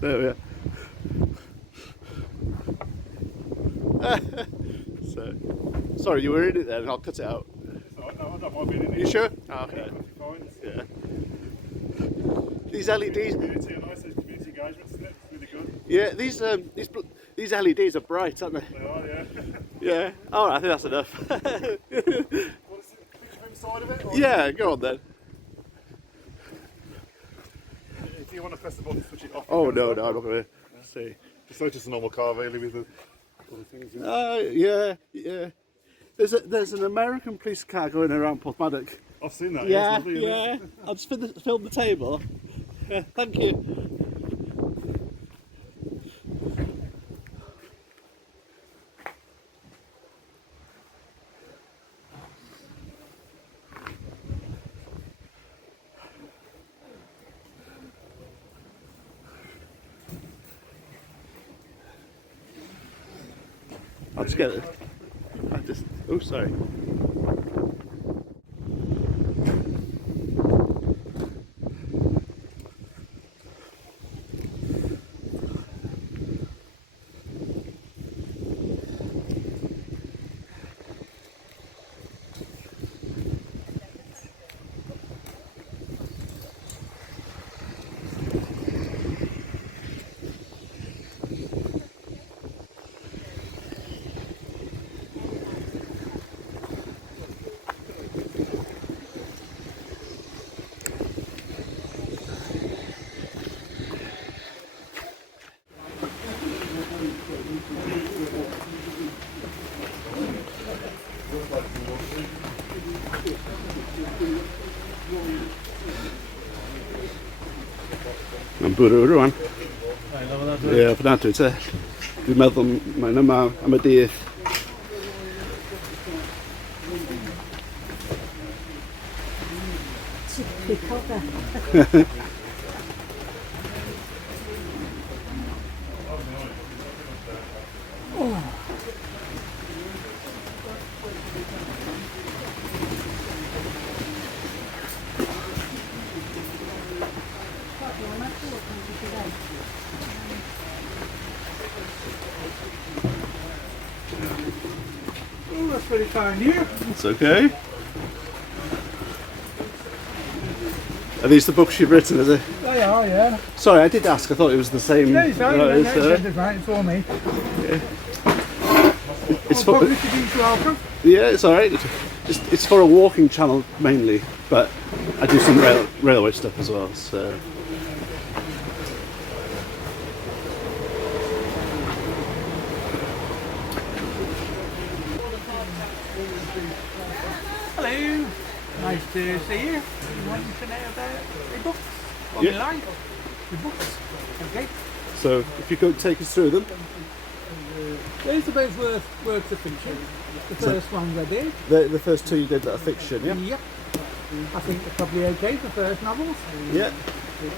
There we are. So, sorry, you were in it then, and I'll cut it out. No, I don't mind being in it. You sure? Oh, okay. Yeah. These LEDs. Community and nice community engagements, isn't it? It's really good. Yeah, these LEDs are bright, aren't they? They are, yeah. Yeah. All right, I think that's enough. What is it? Picture from inside of it? Or Yeah, go on then. if you want to press the button, switch it off. Oh no, I'm not gonna see. Just like just a normal car, really, with all the things in it. Yeah. There's an American police car going around Porthmadog. I've seen that. Yeah, It's lovely, isn't yeah. it? I'll just film the table. Yeah, thank you. I'll just get it. Oh, sorry. Mae'n bwrw rwan. Ie, ofnadwy te. Dwi'n meddwl mae'n yma am y dydd. Oh, that's very fine here. It's okay. Are these the books you've written, is it? They are, yeah. Sorry, I did ask. I thought it was the same. No, it's fine. No, No, it's, it's fine. It's for me. it's for, Publicity's welcome. yeah, it's alright. It's for a walking channel mainly, but I do some railway stuff as well. So. Hello. Nice to see you. You want to know about the books? What Yeah. you like? The books. Okay. So, if you could take us through them. These are both works of fiction. The first ones I did. The first two you did that are fiction, yeah? Yep. I think they're probably okay, the first novels. Yeah.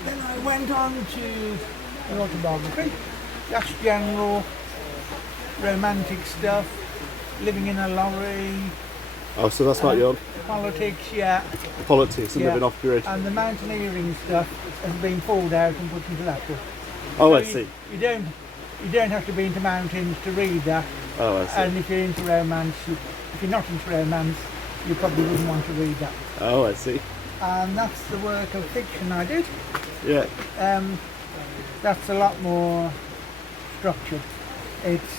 Then I went on to an autobiography. That's general, romantic stuff, living in a lorry, Oh, so that's not your politics, yeah. politics and Yeah. living off grid. And the mountaineering stuff has been pulled out and put into that book. Oh, I So see. You don't have to be into mountains to read that. Oh, I see. And if you're into romance, if you're not into romance, you probably wouldn't want to read that. Oh, I see. And that's the work of fiction I did. Yeah. That's a lot more structured. It's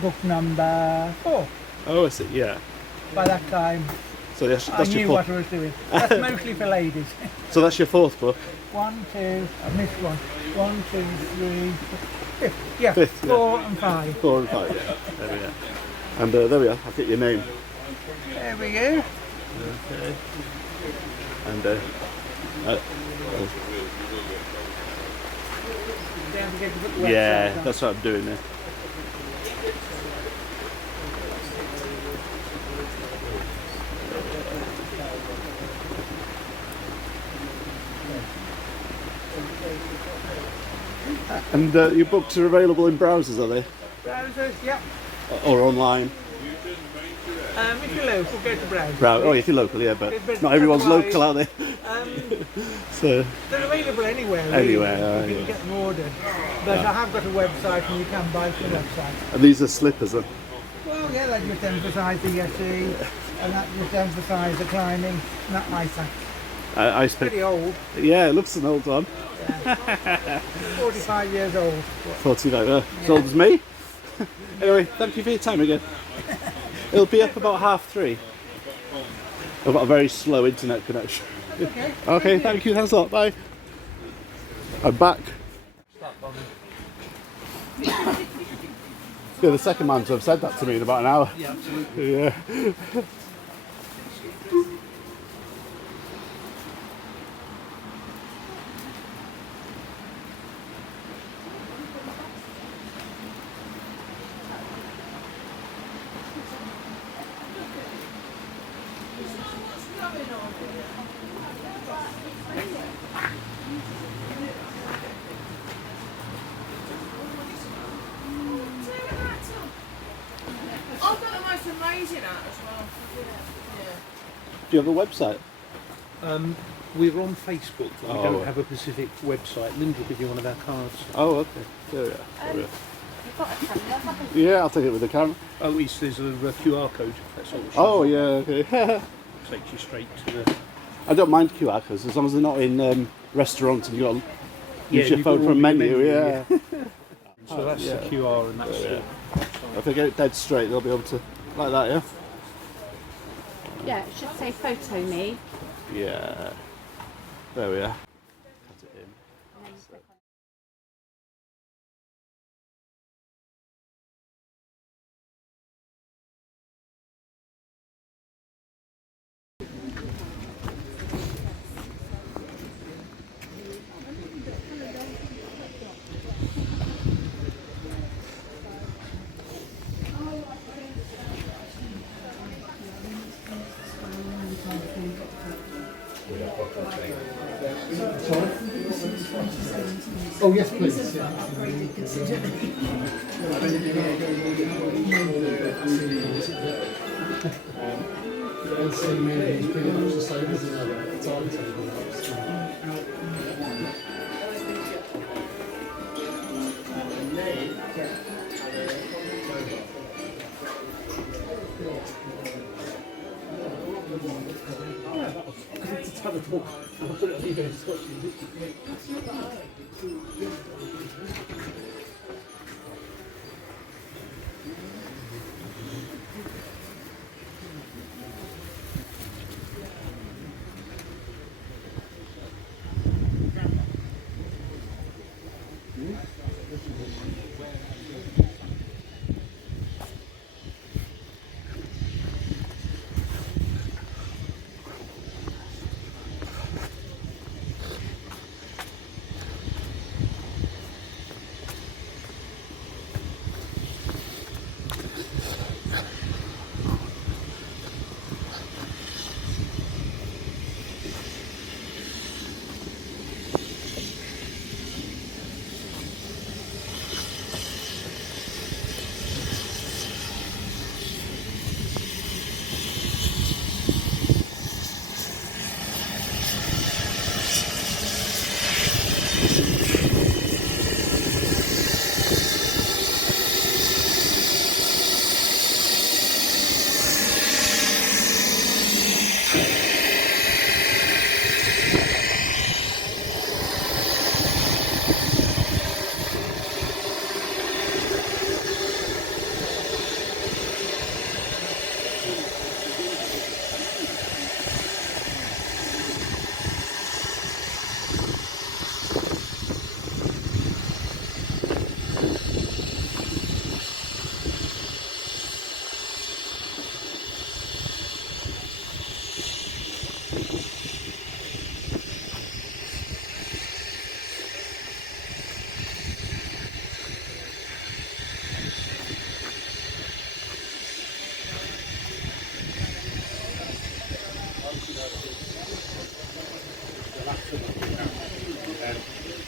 book number 4. Oh, I see. Yeah. By that time, So that's I your knew fourth. what I was doing. That's mostly for ladies. So that's your fourth book. 1, 2, I missed one. 1, 2, 3, 5. Yeah, Fifth, yeah. 4 and 5. 4 and 5. Yeah. There we are. And there we are. I'll get your name. There we go. Okay. And Don't forget to put the yeah, website on. that's what I'm doing there. And your books are available in browsers, are they? Browsers, yeah. Or online? If you're local, go to Browse. Right. Oh, if you're local, yeah, but But not everyone's otherwise- local out there. So They're available anywhere. Really. Anywhere, You can yeah. get them ordered. But I have got a website, and you can buy from the website. and these are slippers, then. Well, yeah, that just emphasise the Yeti, and that just emphasise the climbing, and that ice axe. Ice pick. Pretty old. Yeah, it looks an old one. 45 years old. 45, as old as me. Anyway, thank you for your time again. It'll be up about 3:30. I've got a very slow internet connection. Okay. Okay, thank you, thanks a lot, bye. I'm back. You're the second man to have said that to me in about an hour. Yeah, absolutely. Yeah. I've got the most amazing art as well. Do you have a website? We're on Facebook, but we Oh. don't have a specific website. Linda will give you one of our cards. Oh, okay. There we are. There we are. You've got a camera, haven't Yeah, I'll take it with the camera. Oh, there's a QR code. That's all. Oh, yeah, okay. Takes you straight to the. I don't mind QR codes as long as they're not in restaurants and you've got to use your you've phone got for a all your menu, yeah. So that's yeah. the QR, and that's Yeah. If they get it dead straight, they'll be able to, like that, yeah? you? Yeah, it should say photo me. Yeah. There we are. Cut it in. Oh yes, please. Yeah. It's pretty much the same as the time table.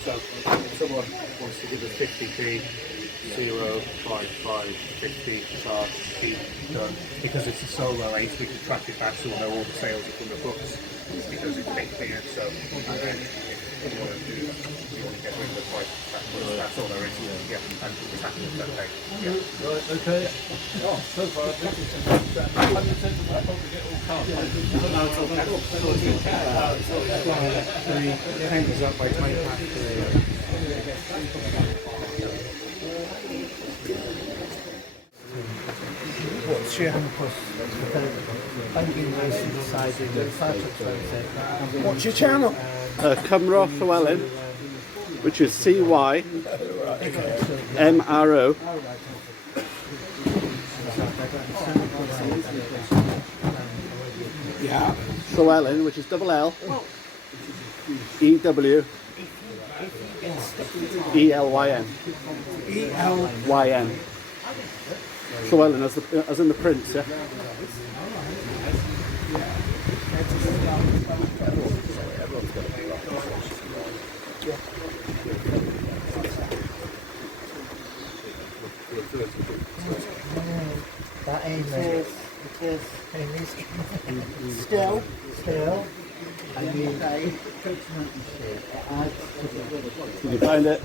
So if someone wants to give us 50p 0, 5, 5, 50, start, keep, done. Because it's a solo ace, we can track it back so we'll know all the sales are from the books. Because it's big clear, so and then if you want to do, you want to get rid of the price, that's all there is. Yeah, and it's happening that day. Yeah. Right, okay. Oh, so far, I think it's 100% of my probably get all cards. The counters up by 20 packs. What's your plus? What's your channel? Cymro Llywelyn, which is CY MRO. Yeah. Llywelyn, which is double L EW ELYN. YN. Llywelyn as in the prince, yeah. That ain't it. Still, and you say, Did you find it?